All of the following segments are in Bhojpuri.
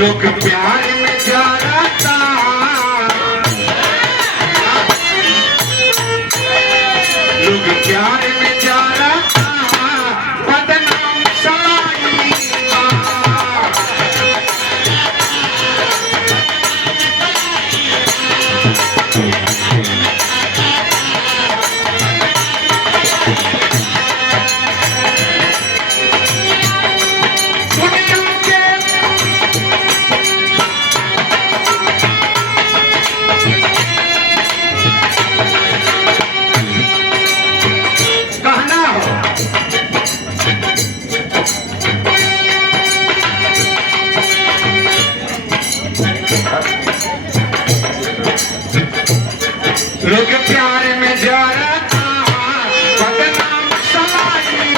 लोग प्यार में जा रहा था, लोग प्यार में जा रहा था, बदनाम सलाई लोग प्यार में जा रहा था, बदनाम सलाई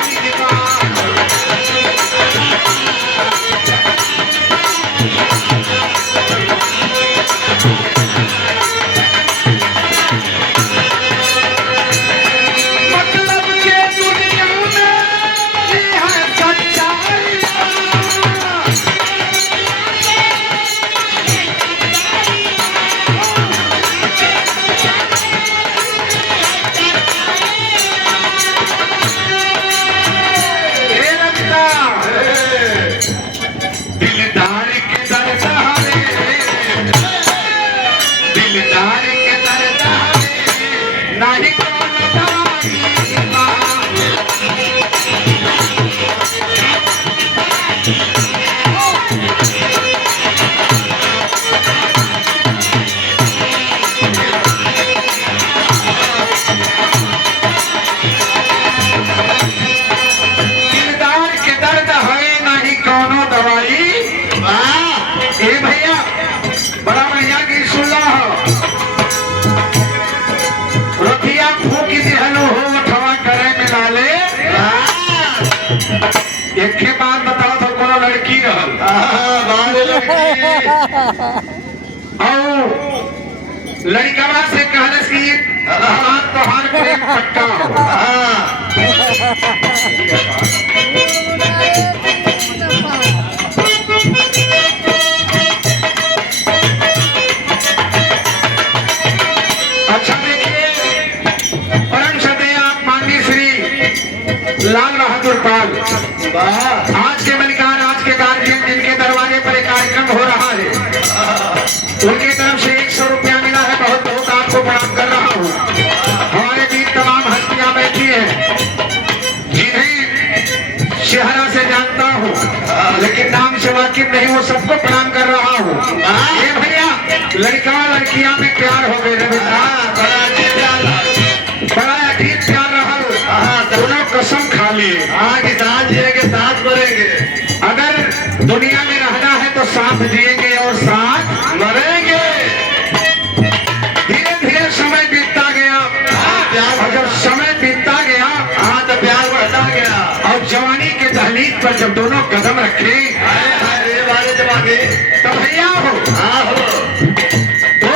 मतलब के दुनिया में ये है सच्चाई। दिलदार के दर्द हरे, दिलदार के दर्द हरे, नहीं कौन दवाई दिलदार के दर्द है नहीं कौनो दवाई। ए भैया बड़ा बढ़िया गीत सुन लो। रतिया फूकी दिहलो हो अठवा करे मिला ले। एक के बात बताओ तो कोनो लड़की रहल और लड़कवा से कहलस कि हाथ तो हाथ प्रेम पक्का हो। अच्छा देखिए, परम श्रद्धेय माननीय श्री लाल बहादुर पाल आज के मलिकार, आज के गार्जियन जिनके दरवाजे पर एक कार्यक्रम हो रहा है, उनकी तरफ से 100 रुपया मिला है। बहुत बहुत आपको प्रणाम कर रहा हूँ। हमारे बीच तमाम हस्तियां बैठी हैं जिन्हें चेहरा से जानता हूँ लेकिन नाम से वाकिफ नहीं, वो सबको प्रणाम कर रहा हूँ। ये भैया लड़का लड़कियां में प्यार हो गए बेटा, बड़ा अजीब प्यार रहा। दोनों कसम खा लिए आगे साथ जिएंगे साथ मरेंगे। अगर दुनिया में रहना है तो साथ जिएंगे और साथ मरेंगे। धीरे धीरे समय बीतता गया और जब समय बीतता गया तो प्यार बढ़ता गया और जवानी के दहलीज पर जब दोनों कदम रखे तो भैया हो तो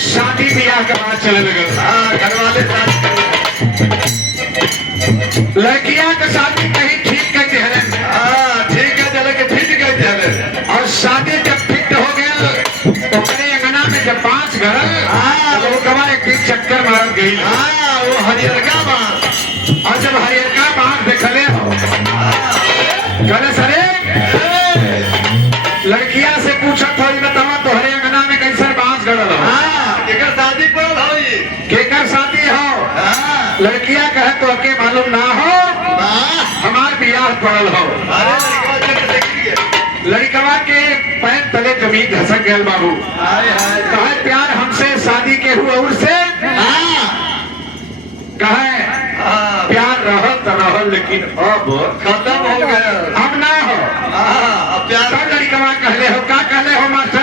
शादी ब्याह का बात चलने लगा। घर वाले लड़कियां का शादी कहीं ठीक कहते हैं, ठीक है चले के फिट कहते हैं। और शादी जब फिट हो गया तो अपने अंगना में जब बांस घर वो कमा एक दिन चक्कर मार गई वो हरियरका बांस। और जब हरियरका बांस देखले हो गले सरे लड़कियां से पूछा थोड़ी बतावा तोहरे अंगना में कैसे बांस गड़ल हो, केकर शादी पड़ल हो, केकर शादी हो। लड़कियां कहे तो के मालूम ना हो, हमार बियाह पड़ल हो। लड़कवा के पैर तले जमीन धसक गया बाबू। कहे प्यार हमसे शादी के हुआ उससे कहे प्यार रहल तो रहल लेकिन अब खत्म हो गया, अब ना हो। अब प्यार लड़कवा कहले हो, का कहले हो मास्टर